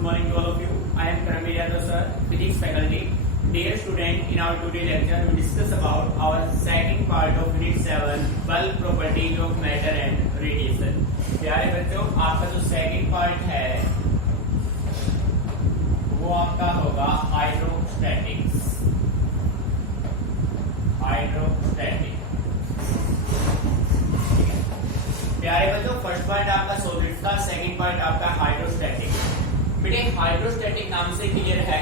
Good morning to all of you. I am Karamir Yadav sir, physics faculty. Dear student, in our today lecture we discuss about our second part of unit 7, bulk properties of matter and radiation. प्यारे बच्चों, आपका जो second part है वो आपका होगा hydrostatics. प्यारे बच्चों, फर्स्ट पार्ट आपका सॉलिड्स का, सेकंड पार्ट आपका हाइड्रोस्टैटिक। बेटे हाइड्रोस्टैटिक नाम से क्लियर है,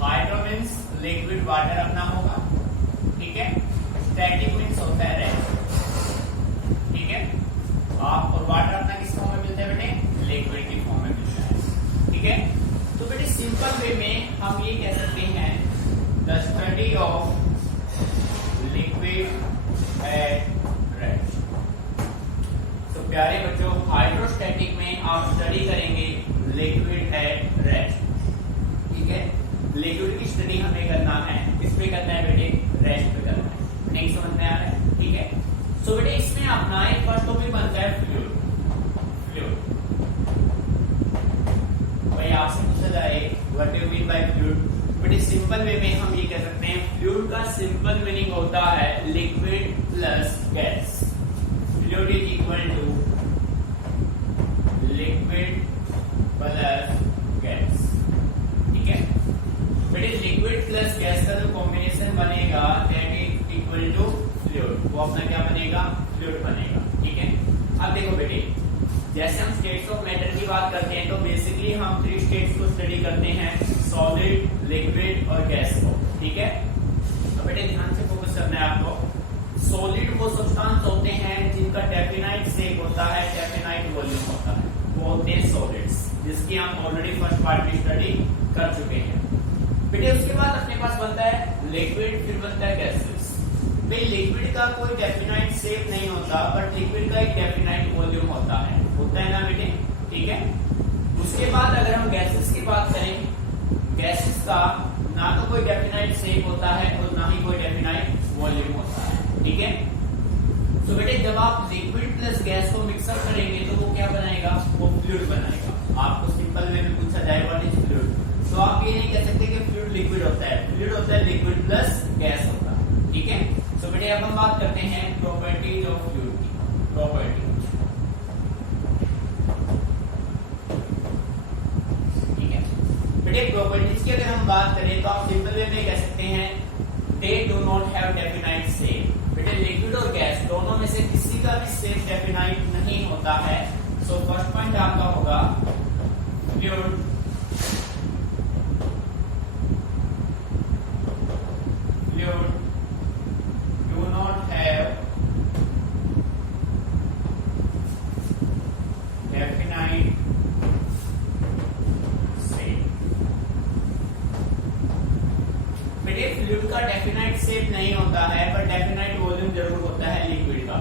हाइड्रो मीन्स लिक्विड, वाटर अपना होगा, ठीक है। स्टैटिक मीन्स होता है रेस्ट, ठीक है। आप और वाटर अपना किस फॉर्म में मिलता है बेटे? लिक्विड की फॉर्म में मिलता है, ठीक है। तो बेटे सिंपल वे में हम ये कह सकते हैं the study of liquid at rest. तो प्यारे बच्चों, हाइड्रोस्टैटिक में आप स्टडी करेंगे लिक्विड एट रेस्ट, ठीक है। लिक्विड की स्टडी हमें करना है, किस पे करना है बेटे? रेस्ट पे करना है। नहीं समझ में आ रहा है, ठीक है। सो बेटे इसमें अपना एक फर्स्ट टॉपिक बनता है फ्लूइड। भाई आपसे पूछा जाए what do you mean by fluid? बेटे सिंपल वे में हम ये कह सकते हैं फ्लूइड का सिंपल मीनिंग होता है liquid plus gas. Fluid is equal to liquid plus gas, ठीक है। बेटे लिक्विड प्लस गैस का जो कॉम्बिनेशन बनेगा that is equal to fluid. वो अपना क्या बनेगा? फ्लूइड बनेगा, ठीक है। अब देखो बेटे, जैसे हम स्टेट्स ऑफ मैटर की बात करते हैं तो बेसिकली हम 3 स्टेट्स को स्टडी करते हैं, सॉलिड, लिक्विड और गैस को, ठीक है। तो बेटे ध्यान से फोकस करना है आपको। सॉलिड वो सब्सटेंस होते हैं जिनका डेफिनाइट शेप होता है, डेफिनाइट वॉल्यूम होता है, वो होते हैं सॉलिड्स, जिसकी हम ऑलरेडी फर्स्ट पार्ट की स्टडी कर चुके हैं। बेटे उसके बाद अपने पास बनता है लिक्विड, फिर बनता है गैसेस। भाई लिक्विड का कोई डेफिनाइट शेप नहीं होता, बट लिक्विड का एक डेफिनाइट वॉल्यूम होता है ना बेटे, ठीक है। उसके बाद अगर हम गैसेस की बात करें, गैसेस का ना तो कोई डेफिनाइट शेप होता है और ना ही कोई डेफिनाइट वॉल्यूम होता है, ठीक है। तो बेटे जब आप लिक्विड प्लस गैस को मिक्सअप करेंगे तो वो क्या बनाएगा? वो फ्लूइड बनाएगा। आपको सिंपल वे में पूछा जाए व्हाट इज फ्लूइड, तो आप ये नहीं कह सकते कि फ्लूइड लिक्विड होता है। फ्लूइड होता है लिक्विड प्लस गैस होता है, ठीक है। तो बेटे अब हम बात करते हैं प्रॉपर्टीज ऑफ फ्लूइड की। प्रॉपर्टी, ठीक है बेटे, प्रॉपर्टीज की अगर हम बात करें तो आप सिंपल वे में कह सकते हैं they do not have definite shape. बेटे लिक्विड और गैस दोनों में से किसी का भी शेप डेफिनाइट नहीं होता है। सो फर्स्ट पॉइंट आपका होगा fluid do not have definite shape। बेटे फ्लूइड का डेफिनाइट शेप नहीं होता है, पर डेफिनाइट वॉल्यूम जरूर होता है लिक्विड का।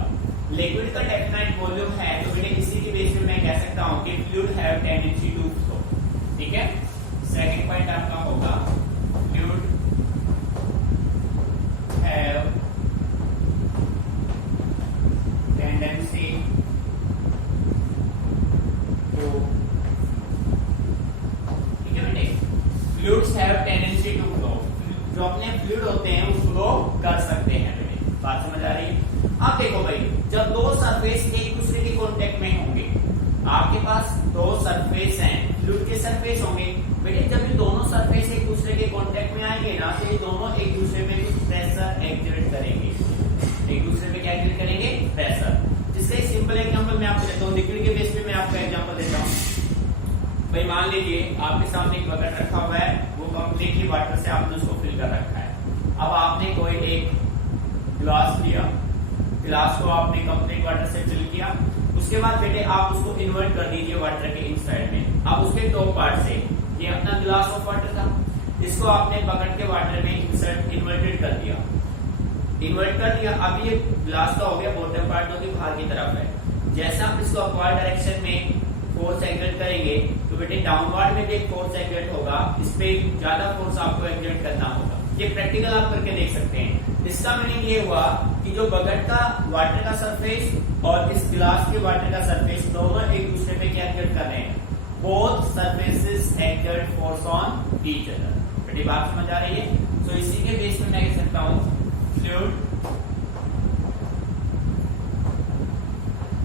लिक्विड का डेफिनाइट वॉल्यूम है, तो बेटे इसी की बेस पे मैं कह सकता हूं कि fluid have tendency to flow, ठीक है। सेकंड पॉइंट आपका होगा फ्लूइड have tendency to, ठीक है बेटे, fluids have tendency to flow. जो अपने फ्लूइड होते हैं वो फ्लो कर सकते हैं बेटे, बात समझ आ रही है? अब देखो भाई, जब दो सरफेस एक दूसरे के कांटेक्ट में होंगे, आपके पास दो सरफेस हैं, फ्लूइड के सरफेस होंगे बेटे, जब ये दोनों सरफेस एक दूसरे के कांटेक्ट में आएंगे ना, तो ये दोनों एक दूसरे पे कुछ प्रेशर एक्सर्ट करेंगे। एक दूसरे पे क्या एक्सर्ट करेंगे? प्रेशर। जिसका एक सिंपल एग्जांपल मैं आपको देता हूँ, लिक्विड के बेस पे मैं आपको एग्जांपल देता हूँ। भाई मान लीजिए आपके सामने एक बकेट रखा हुआ है, वो कंप्लीटली वाटर से आपने उसको फिल कर रखा है। अब आपने कोई एक ग्लास लिया, ग्लास को आपने कंप्लीट वाटर से फिल किया। उसके बाद बेटे आप उसको इन्वर्ट कर दीजिए वाटर के इनसाइड में। अब उसके टॉप पार्ट से, ये अपना ग्लास ऑफ वाटर था, इसको आपने बकेट के वाटर में इन्वर्टेड कर दिया, इन्वर्ट कर दिया। अब ये ग्लास का हो गया बॉटम पार्ट, जो कि बाहर की तरफ है। जैसा आप इसको अपवर्ड डायरेक्शन में फोर्स एक्सर्ट करेंगे तो बेटे डाउनवर्ड में भी एक फोर्स एक्सर्ट होगा, इस पे ज्यादा फोर्स आपको एक्सर्ट करना होगा। ये प्रैक्टिकल आप करके देख सकते हैं। इसका मीनिंग ये हुआ कि जो बकेट का वाटर का सरफेस और इस गिलास के वाटर का सरफेस दोनों एक दूसरे पे क्या एक्ट कर रहे हैं, both surfaces exert force on each other। बेटी बात समझ आ रही है? तो इसी के बेस में मैं कह सकता हूं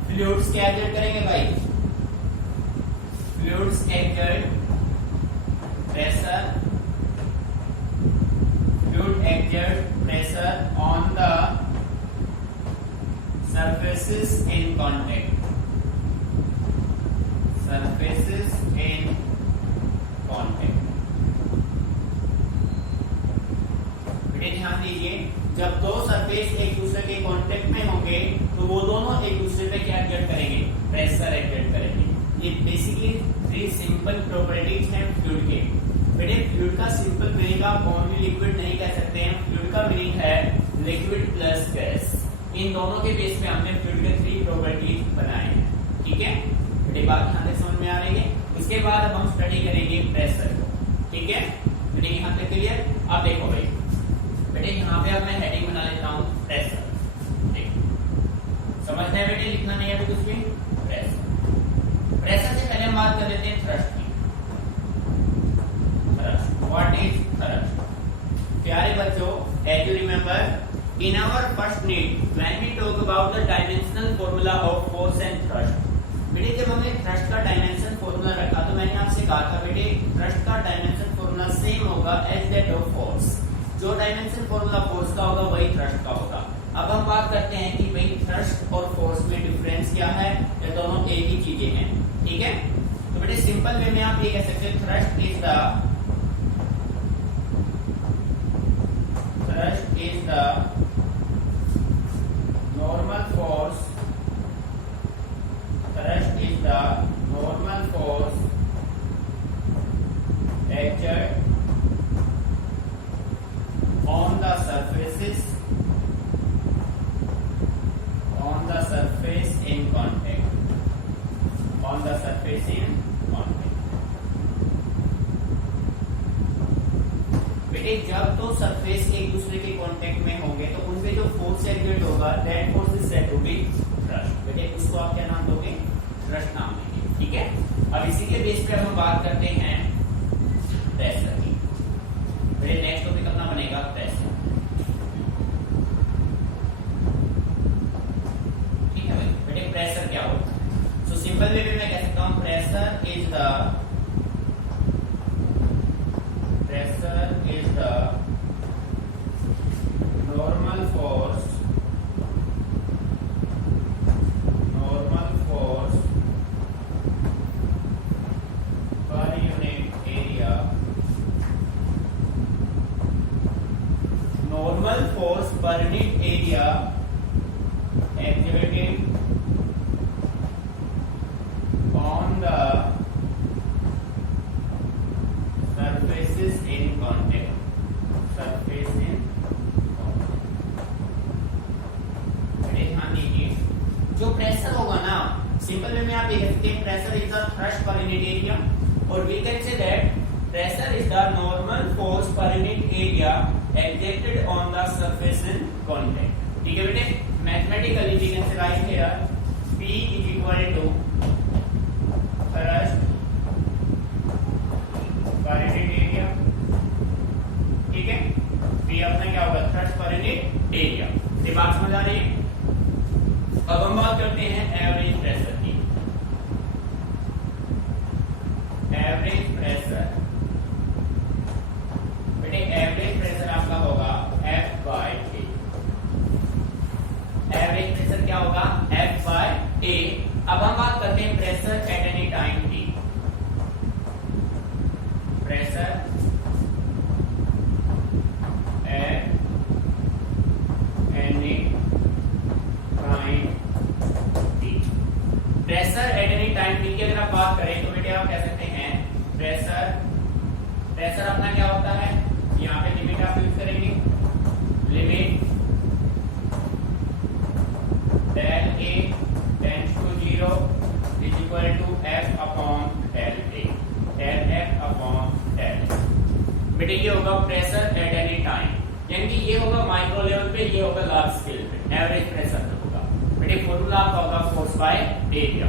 फ्लूइड्स क्या एक्ट करेंगे भाई? Fluids act pressure, fluid exert pressure on the surfaces in contact, surfaces in contact। बेटे ध्यान दीजिए, जब दो सरफेस एक दूसरे के कांटेक्ट में होंगे तो वो दोनों एक दूसरे पे क्या एक्ट करेंगे? प्रेशर एक्ट करेंगे। ये बेसिकली थ्री सिंपल प्रॉपर्टीज हैं फ्लूइड के। बेटे फ्लूइड का सिंपल मीनिंग आप ओनली लिक्विड नहीं कह सकते हैं, फ्लूइड का मीनिंग है लिक्विड प्लस गैस। इन दोनों के बेस पे हमने फ्लूइड के थ्री प्रॉपर्टीज बनाए हैं, ठीक है? बेटे बात ध्यान से समझ में आ रही है? इसके बाद अब हम स्टडी करेंगे प्रेशर को, ठीक है? बेटे यहाँ तक क्लियर? अब देखो भाई, बेटे यहाँ पे अब मैं हेडिंग बना लेता हूँ प्रेशर, ठीक? समझना है बेटे, लिखना नहीं है अभी कुछ भी। प्रेशर, प्रेशर से पहले हम बात कर लेते हैं थ्रस्ट की। What is thrust? प्यारे बच्चों, as you remember, in our first need, when we talk about the dimensional formula of force and thrust, बेटे जब हमने thrust का डायमेंशन फॉर्मूला रखा तो मैंने आपसे कहा था बेटे thrust का डायमेंशन फॉर्मूला सेम होगा as that of force। जो डायमेंशन फॉर्मूला फोर्स का होगा वही thrust का होगा। अब हम बात करते हैं कि भाई thrust और फोर्स में डिफरेंस क्या है? ये दोनों एक ही चीजें हैं, ठीक है? तो बेटे सिंपल वे में आप ये कह सकते हैं thrust is the normal force, thrust is the normal force exerted on the surfaces, on the surface in contact, on the surface in contact। बेटे जब तो सरफेस एक दूसरे के कांटेक्ट में होंगे तो उनपे जो फोर्स एक्ट होगा that force is said to be thrust. बेटे उसको आप क्या नाम दोगे? थ्रस्ट नाम देंगे, ठीक है? अब इसी के बेस पे हम बात करते हैं प्रेशर की। बेटे नेक्स्ट टॉपिक अपना बनेगा प्रेशर, ठीक है भाई? बेटे प्रेशर क्या होता है? सो सिंपल वे में मैं कह सकता हूं pressure is the normal force per unit area, normal force per unit area exerted on the surfaces in contact, surface in जो प्रेशर होगा ना, सिंपल वे में आप ये कह सकते हैं pressure is the thrust per unit area, और we can say that pressure is the normal force per unit area exacted on the surface in contact, ठीक है बेटे? Mathematically we can say write here P is equal to thrust per unit area, ठीक है? P अपना क्या होगा? Thrust per unit area. ये बात समझ आ रही है? अब हम बात करते हैं एवरेज प्रेशर की। एवरेज प्रेशर, बेटे एवरेज प्रेशर आपका होगा F/A। एवरेज प्रेशर क्या होगा? F/A। अब हम बात करते हैं pressure at any time T। Pressure at any pressure at any time T की अगर आप बात करें तो बेटे आप कह सकते हैं प्रेशर अपना क्या होता है? यहाँ पे लिमिट आप यूज करेंगे, limit del A tends to 0 is equal to F upon del A, del F upon del A। बेटे ये होगा प्रेशर एट एनी टाइम, यानी कि ये होगा माइक्रो लेवल पे, ये होगा लार्ज स्केल पे एवरेज प्रेशर होगा। बेटे फॉर्मूला आपका होगा फोर्स बाय एरिया।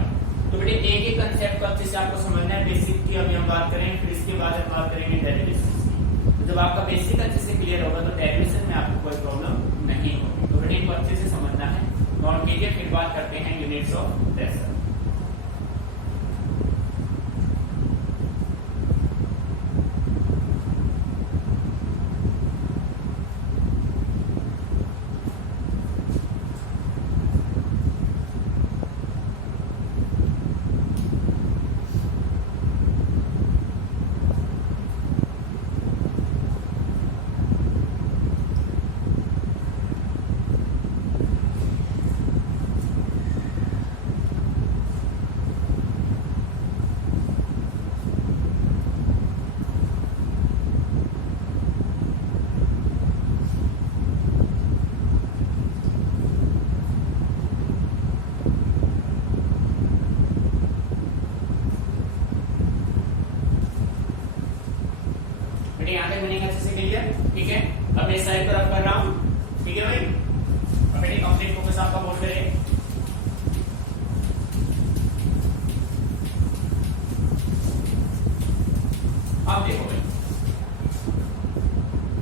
तो बेटे एक एक कंसेप्ट को अच्छे से आपको समझना है। बेसिक की अभी हम बात करेंगे, फिर इसके बाद हम बात करेंगे डेरिवेशंस की। तो जब आपका बेसिक अच्छे से क्लियर होगा तो डेरिवेशन में आपको कोई प्रॉब्लम नहीं होगी। तो बेटे इनको अच्छे से समझना है, नोट कीजिए। फिर बात करते हैं यूनिट्स ऑफ प्रेशर। यहाँ तक मैंने अच्छे से क्लियर, ठीक है। अब मैं साइड पर रब कर रहा हूँ, ठीक है भाई। अब मैंने कंप्लीट फोकस आपका बोर्ड करें। अब देखो भाई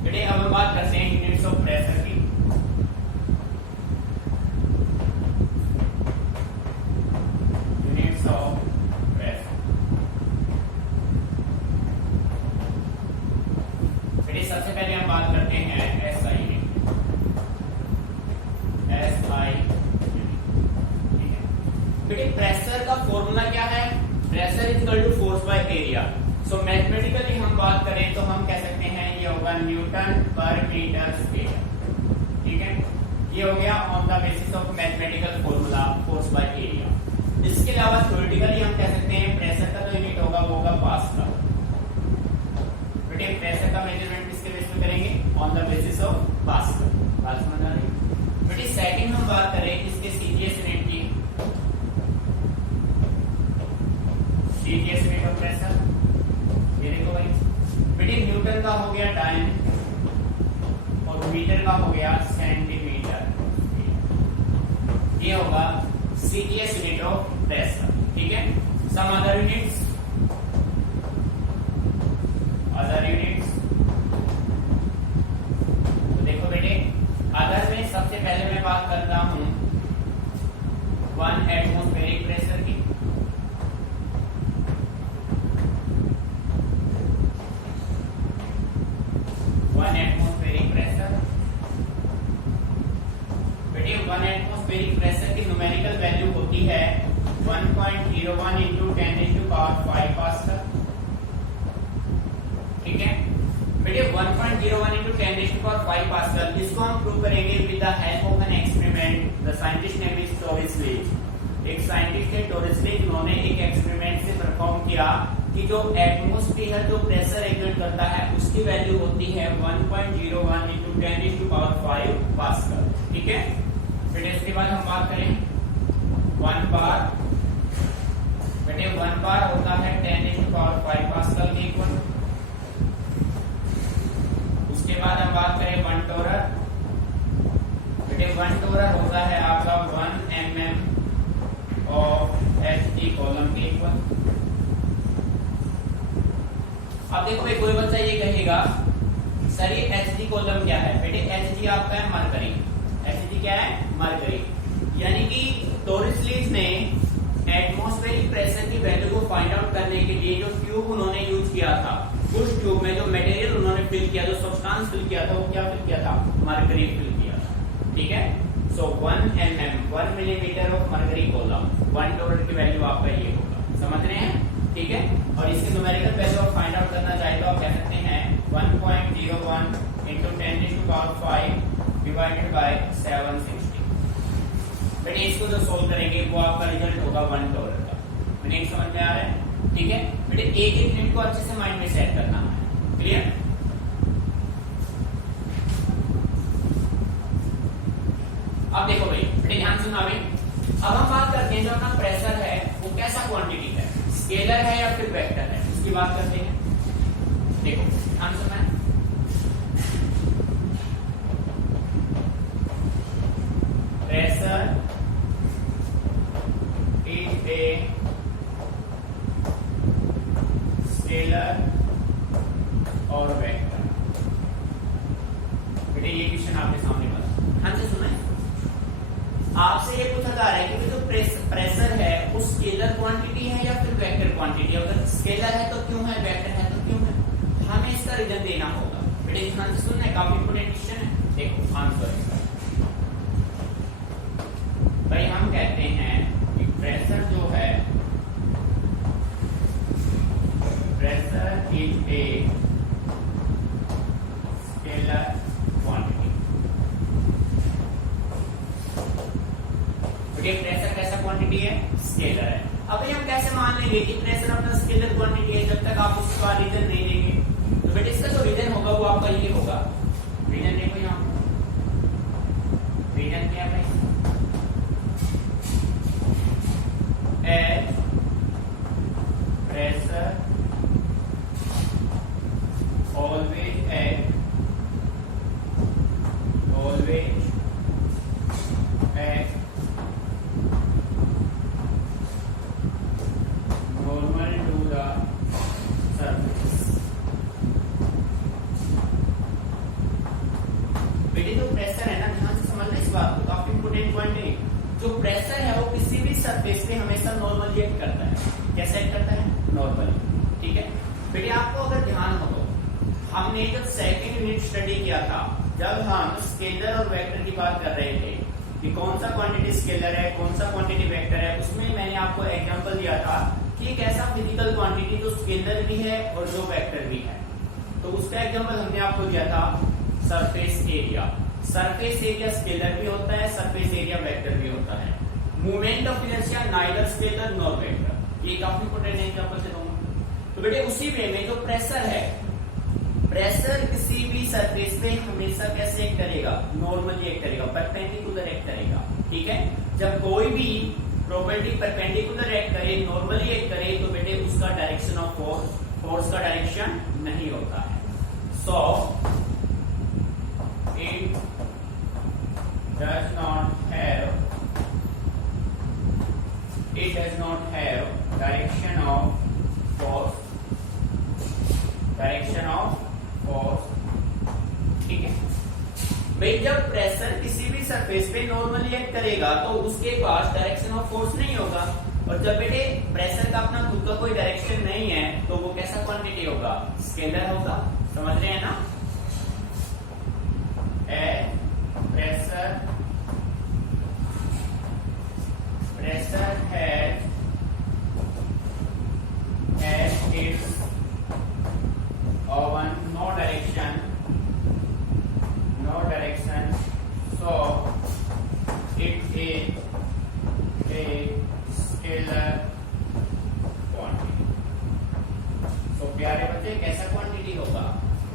बेटे, अब हम बात करते हैं यूनिट्स ऑफ प्रेशर की। यूनिट्स ऑफ प्रेशर बेटे, सबसे पहले हम बात करते हैं एसआई यूनिट। एसआई यूनिट, ठीक है बेटे। प्रेशर का फॉर्मूला क्या है? Pressure is equal to force by area. So mathematically हम बात करें तो हम कह सकते हैं ये होगा न्यूटन पर मीटर स्क्वायर, ठीक है। ये हो गया on the basis of mathematical formula force by area. इसके अलावा थ्योरेटिकली हम कह सकते हैं प्रेशर का जो यूनिट होगा वो होगा पास्कल। बेटे प्रेशर का मेजरमेंट किसके बेस पे करेंगे? On the basis of pascal. बात समझ आ रही? बेटे सेकंड हम बात करें इसके सीजीएस यूनिट की। सीजीएस यूनिट ऑफ प्रेशर ये देखो भाई बेटे, न्यूटन का हो गया डायन और मीटर का हो गया सेंटीमीटर। ये होगा सीजीएस यूनिट ऑफ प्रेशर, ठीक है। सम अदर यूनिट्स, तो देखो बेटे अदर में सबसे पहले मैं बात करता हूं 1 एटमॉस्फेरिक प्रेशर की। एटमॉस्फेरिक प्रेशर की न्यूमेरिकल वैल्यू होती है 1.01 इंटू 10⁵ पास्कल, ठीक है बेटे। 1.01 इंटू 10⁵ पास्कल, इसको हम प्रूव करेंगे with the help of an experiment. The scientist name is Torricelli's. एक साइंटिस्ट है टोरिस्लीज, उन्होंने एक एक्सपेरिमेंट से परफॉर्म किया कि जो एटमॉस्फेयर जो प्रेशर एक्ट करता है उसकी वैल्यू होती है 1.01 इंटू 10⁵ पास्कल, ठीक है। बेटे इसके बाद हम बात करें 1 बार। बेटे 1 बार होता है 10⁵ पास्कल के इक्वल। उसके बाद हम बात करें 1 टोरर। बेटे 1 टोरर होता है आपका 1 mm ऑफ एचजी कॉलम के इक्वल। अब देखो भाई कोई बच्चा ये कहेगा सर ये एचजी कॉलम क्या है? बेटे एचजी आपका है मरकरी। एचजी क्या है? मरकरी। यानी कि टोरिस्लीज ने एटमॉस्फेरिक प्रेशर की वैल्यू को फाइंड आउट करने के लिए जो ट्यूब उन्होंने यूज किया था, उस ट्यूब में जो मटेरियल उन्होंने फिल किया, जो सब्सटेंस फिल किया था, वो क्या फिल किया था? मरकरी फिल किया था, ठीक है। सो 1 mm 1 millimetre of mercury column, 1 टोरर की वैल्यू आपका ये होगा। समझ रहे हैं, ठीक है। और इसकी न्यूमेरिकल वैल्यू आप फाइंड आउट करना चाहे तो आप कह सकते हैं 1.01 इंटू 10⁵ डिवाइडेड बाय 760। बेटे इसको जो सोल्व करेंगे वो आपका रिजल्ट होगा 1 टोरर का। मैंने समझ में आ रहा है, ठीक है। बेटे एक एक यूनिट को अच्छे से माइंड में सेट करना है, क्लियर। अब देखो भाई बेटे ध्यान सुना भाई। अब हम बात करते हैं जो अपना प्रेशर है वो कैसा क्वांटिटी है, स्केलर है या फिर वेक्टर है, उसकी बात करते हैं। देखो ध्यान सुना है, प्रेशर इज ए स्केलर और वेक्टर। बेटे ये क्वेश्चन आपके सामने बना, ध्यान से सुना है। आपसे ये पूछा जा रहा है कि जो प्रेशर है वो स्केलर क्वांटिटी है या फिर वेक्टर क्वांटिटी। अगर स्केलर है तो क्यों है, वेक्टर है तो क्यों है, हमें इसका रीजन देना होगा। बेटे ध्यान से सुनना है, काफी इंपोर्टेंट क्वेश्चन है। देखो आंसर भाई, हम कहते हैं कि प्रेशर जो है, pressure is a scalar quantity. Pressure कैसा क्वांटिटी है, स्केलर है। अब हम कैसे मान लेंगे कि प्रेशर अपना स्केलर क्वांटिटी है, जब तक आप उसका रीजन नहीं देंगे। तो बेटे इसका जो रीजन होगा वो आपका ये होगा, रीजन देखो यहाँ, रीजन क्या है, as pressure always at normal to the surface। बेटे जो प्रेशर है ना, ध्यान से समझना इस बात को, काफी इंपोर्टेंट पॉइंट है। जो प्रेशर है वो किसी भी सरफेस पे हमेशा नॉर्मली एक्ट करता है। कैसे एक्ट करता है, नॉर्मली। ठीक है बेटे, आपको अगर ध्यान हो तो हमने जब सेकंड यूनिट स्टडी किया था, जब हम स्केलर और वेक्टर की बात कर रहे थे कि कौन सा क्वांटिटी स्केलर है, कौन सा क्वांटिटी वेक्टर है, उसमें मैंने आपको एग्जांपल दिया था कि एक ऐसा फिजिकल क्वांटिटी जो स्केलर भी है और जो वेक्टर भी है। तो उसका एग्जांपल हमने आपको दिया था surface area. Surface area scalar भी होता है, सरफेस एरिया वेक्टर भी होता है। Movement of inertia neither scalar nor vector, ये काफी इंपोर्टेंट एग्जांपल से दूंगा। तो बेटे उसी वे में जो प्रेशर है, प्रेशर किसी भी सरफेस पे हमेशा कैसे एक्ट करेगा, नॉर्मली एक्ट करेगा, परपेंडिकुलर एक्ट करेगा। ठीक है, जब कोई भी प्रॉपर्टी परपेंडिकुलर एक्ट करे, नॉर्मली एक्ट करे, तो बेटे उसका डायरेक्शन ऑफ फोर्स का डायरेक्शन नहीं होता है। So it does not have direction of force, direction of force. ठीक है भाई, जब प्रेशर किसी भी सरफेस पे नॉर्मली एक्ट करेगा तो उसके पास डायरेक्शन ऑफ फोर्स नहीं होगा। और जब बेटे प्रेशर का अपना खुद का कोई डायरेक्शन नहीं है तो वो कैसा क्वांटिटी होगा, स्केलर होगा। समझ रहे हैं ना, pressure has its own no direction, so it is a scalar quantity। तो प्यारे बच्चे कैसा क्वांटिटी होगा,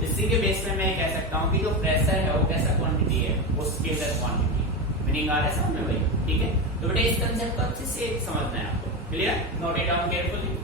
इसी के बेस पे मैं कह सकता हूँ कि जो प्रेशर है वो कैसा क्वांटिटी है, वो स्केलर क्वांटिटी। मीनिंग आ रहा है समझ में भाई। ठीक है, तो बेटे इस कंसेप्ट को अच्छे से समझना है आपको। Clear, note it down carefully.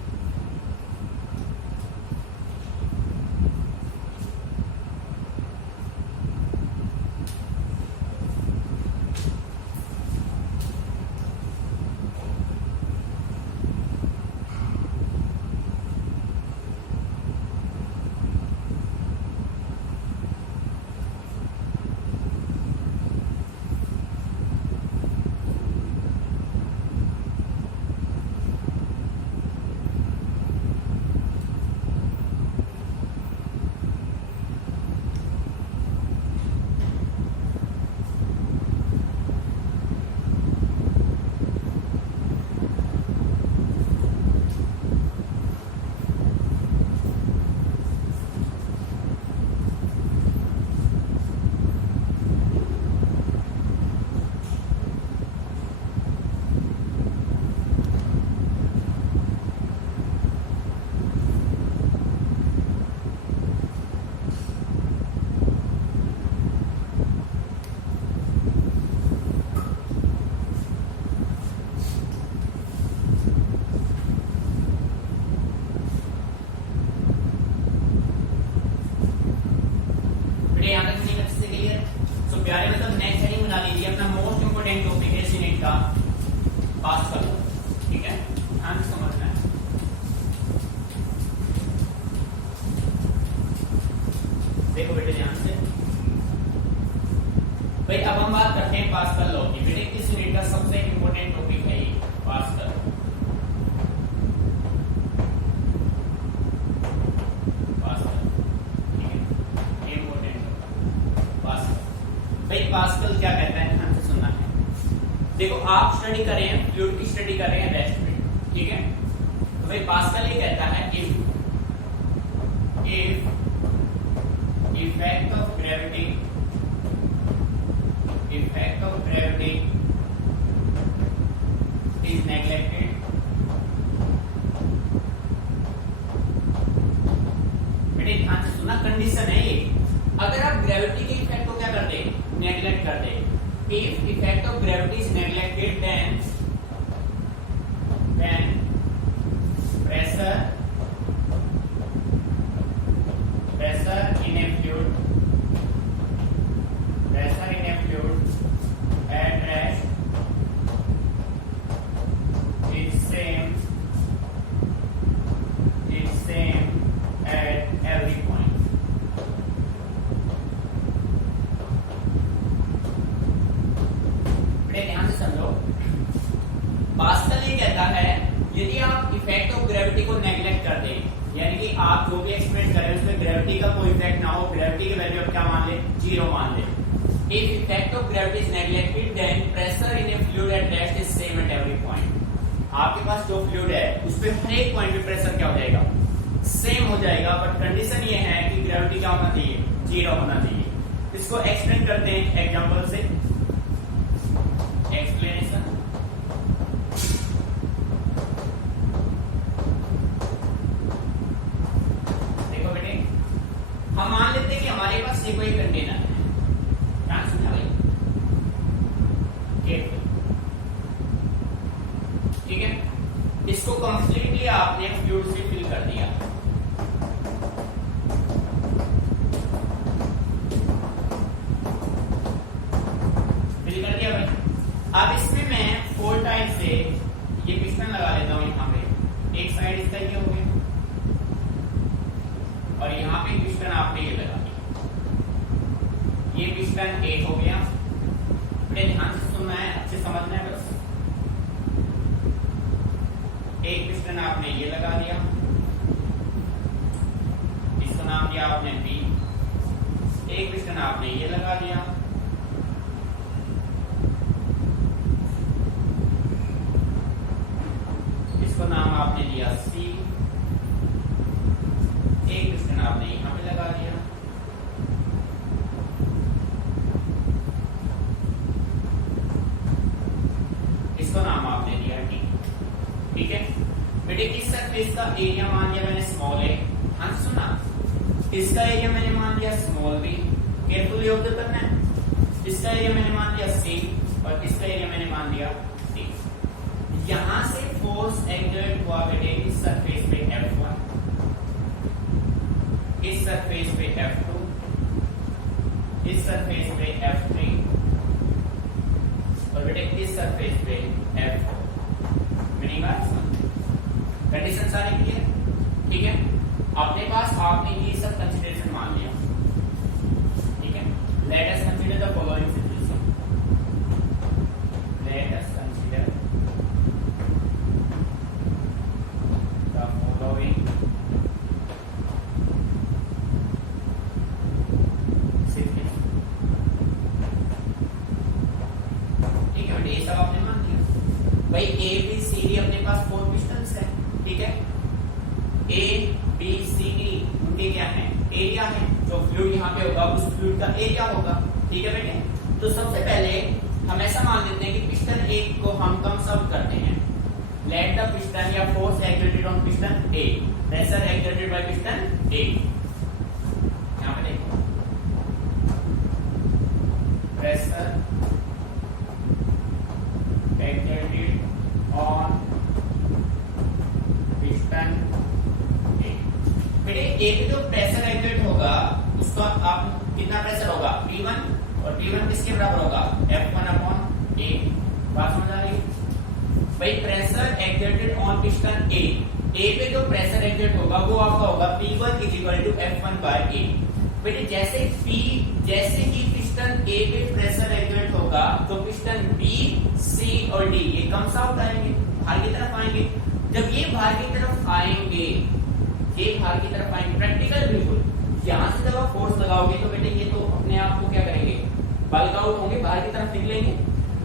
Pascal law की। बेटे इस यूनिट का सबसे इंपॉर्टेंट टॉपिक है ये पास्कल। भाई पास्कल क्या कहता है, ध्यान से सुनना है। देखो आप स्टडी कर रहे हैं, फ्लूइड की स्टडी कर रहे हैं रेस्ट में, ठीक है। तो भाई पास्कल ये कहता है if effect of gravity is neglected, बेटे ध्यान से सुना, कंडीशन है ये। अगर आप ग्रेविटी के इफेक्ट को क्या कर दे, नेग्लेक्ट कर दे, if effect of gravity is neglected then pressure in a fluid at rest is same at every point। ध्यान से समझो, पास्कल ये कहता है यदि आप इफेक्ट ऑफ ग्रेविटी को नेग्लेक्ट कर दें, यानी कि आप जो भी एक्सपेरिमेंट करें उसमें ग्रेविटी का कोई इफेक्ट ना हो, ग्रेविटी की वैल्यू आप क्या मान ले, 0 मान ले। If effect of gravity is neglected then pressure in a fluid at rest is same at every point. आपके पास जो फ्लूइड है उस पे हर एक पॉइंट पे प्रेशर क्या हो जाएगा, सेम हो जाएगा, बट कंडीशन ये है कि ग्रेविटी क्या होना चाहिए, 0 होना चाहिए। इसको एक्सप्लेन करते हैं एग्जांपल से। एक्सप्लेनेशन, हम मान लेते हैं कि हमारे पास ये कोई कंटेनर है, क्या समझा भाई, ठीक है। इसको कंप्लीटली आपने फ्लूइड से फिल कर दिया, भाई। अब इसमें मैं 4 टाइम से ये पिस्टन लगा लेता हूं यहाँ पे, एक साइड इसका ये हो गया और यहाँ पे पिस्टन आपने ये लगा दिया, ये पिस्टन A हो गया। बड़े ध्यान से सुनना है, अच्छे समझना है बस। एक पिस्टन आपने ये लगा दिया, इसका नाम दिया आपने B। एक पिस्टन आपने ये लगा दिया, इसको नाम आपने दिया C। एक पिस्टन आपने यहां पे लगा दिया, इसको नाम आपने दिया D, ठीक है। बेटे इस सरफेस का एरिया मान लिया मैंने स्मॉल a, हाँ सुना, इसका एरिया मैंने मान लिया स्मॉल b, केयरफुली ऑब्जर्व करना है। इसका एरिया मैंने मान लिया c और इसका एरिया मैंने मान लिया d। यहां से फोर्स एक्सर्ट हुआ बेटे इस सरफेस पे F1, इस सरफेस पे F2, इस सरफेस पे F3 और बेटे इस सरफेस पे F4। मीनिंग कंडीशन सारी क्लियर, ठीक है। अपने पास आपने ये सब कंसीडरेशन मान लिया, ठीक है। Let us consider the following situation, let us consider the following भाई। ए बी सी डी अपने पास 4 पिस्टन्स है, ठीक है। ए बी सी डी उनके क्या है, एरिया है, जो फ्लूइड यहाँ पे होगा उस फ्लूइड का एरिया होगा, ठीक है बेटे। तो सबसे पहले हम ऐसा मान लेते हैं कि पिस्टन ए को हम कंसर्व करते हैं। लेट द पिस्टन या force exerted on piston A, pressure exerted by piston A. यहाँ पे देखो pressure exerted on piston A. बेटे ए पे जो प्रेशर एक्सर्ट होगा उसका आप कितना प्रेशर होगा, P1, और P1 किसके बराबर होगा, F1 अपॉन A। बात समझ आ रही है भाई। Pressure exerted on piston A, A पे जो प्रेशर एक्सर्ट होगा वो आपका होगा P1 is equal to F1 by A। बेटे जैसे ही पिस्टन ए पे प्रेशर एक्सर्ट होगा तो पिस्टन बी, सी और डी ये कम्स आउट आएंगे, बाहर की तरफ आएंगे। जब ये बाहर की तरफ आएंगे, ये बाहर की तरफ आएंगे, प्रैक्टिकल बिल्कुल, यहां से जब आप फोर्स लगाओगे तो बेटे ये तो अपने आप को क्या करेंगे, बल्क आउट होंगे, बाहर की तरफ निकलेंगे।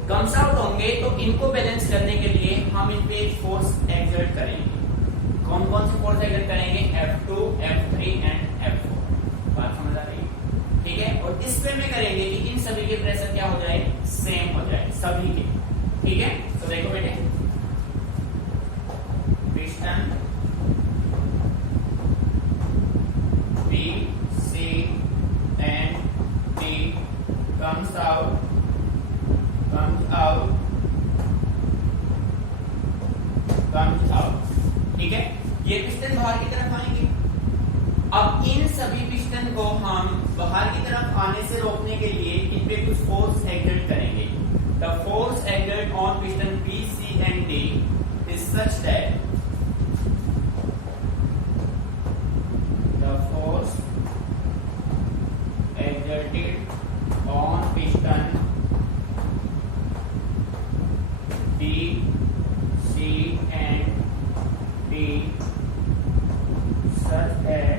कम्स आउट होंगे तो इनको बैलेंस करने के लिए हम इन पे फोर्स एक्सर्ट करेंगे। कौन कौन से फोर्स एक्सर्ट करेंगे? F2, F3 and F4। बात समझ आ रही है? ठीक है। और इस वे में करेंगे कि इन सभी के प्रेशर क्या हो जाए, सेम हो जाए सभी के। ठीक है। तो देखो बेटे, piston B, C and D comes out, ठीक है। ये पिस्टन बाहर की तरफ आएंगे। अब इन सभी पिस्टन को हम बाहर की तरफ आने से रोकने के लिए इन पे कुछ फोर्स एक्सर्ट करेंगे। The force exert on piston B, C and D is such that the force exerted on piston B, C and D such that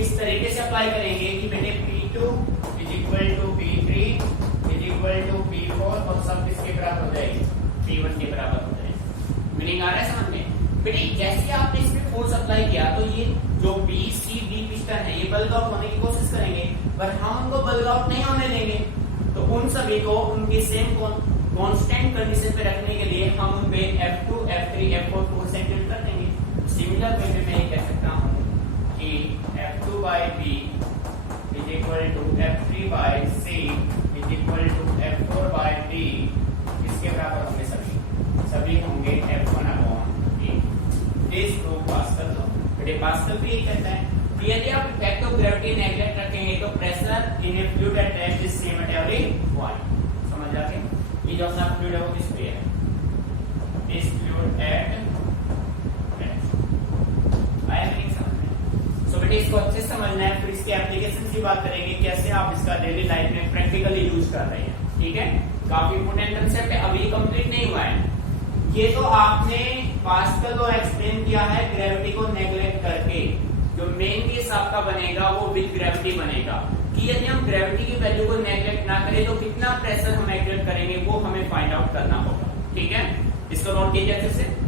इस तरीके से अप्लाई करेंगे कि बेटे P2 is equal to P3 is equal to P4 और सब किसके बराबर हो जाएगी, P1 के बराबर हो जाएगी। मीनिंग आ रहा है समझ में? बेटे जैसे आपने इसमें फोर्स अप्लाई किया तो ये जो B, C, D पिस्टन है ये बल्क आउट होने की कोशिश करेंगे, पर हम उनको बल्क आउट नहीं होने देंगे। तो उन सभी को उनकी सेम कांस्टेंट कंडीशन पे रखने के लिए हम उन पे F2, F3, F4 force exert कर देंगे। सिमिलर वे में मैं कह सकता हूं कि F2 by B is equal to F3 by C is equal to F4 by D इसके बराबर होंगे सभी होंगे F1 upon D। This proof pass कर दो बेटे, पास्कल भी यही कहता है कि यदि आप इफेक्ट ऑफ ग्रेविटी नेगलेक्ट रखेंगे तो pressure in a fluid at rest is same at every point. समझ आ गया? ये जो सा फ्लूइड है वो किस पे है, इस फ्लूइड एट रेस्ट। आया नहीं समझ में? सो बेटे इसको अच्छे से समझना है, फिर इसके एप्लीकेशन की बात करेंगे, कैसे आप इसका डेली लाइफ में प्रैक्टिकली यूज कर रहे हैं। ठीक है। काफी इंपोर्टेंट कंसेप्ट है, अभी कंप्लीट नहीं हुआ है। ये तो आपने पास्कल को एक्सप्लेन किया है ग्रेविटी को नेग्लेक्ट करके। जो मेन केस आपका बनेगा वो विद ग्रेविटी बनेगा कि यदि हम ग्रेविटी की वैल्यू को नेग्लेक्ट ना करें तो कितना प्रेशर हम एक्सर्ट करेंगे वो हमें फाइंड आउट करना होगा। ठीक है, इसको नोट कीजिए अच्छे से।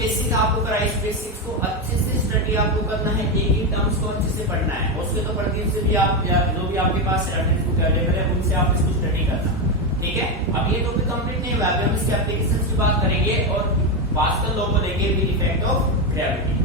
बेसिक आपको कराई, बेसिक्स को अच्छे से स्टडी आपको करना है, एक ही टर्म्स को अच्छे से पढ़ना है। उसके तो पढ़ती से भी आप जो भी आपके पास रेफरेंस बुक अवेलेबल है उनसे आप इसको स्टडी करना। ठीक है। अब ये टॉपिक कंप्लीट नहीं हुआ, हम इसके एप्लीकेशंस की बात करेंगे और पास्कल लॉ को देखेंगे विद इफेक्ट ऑफ ग्रेविटी।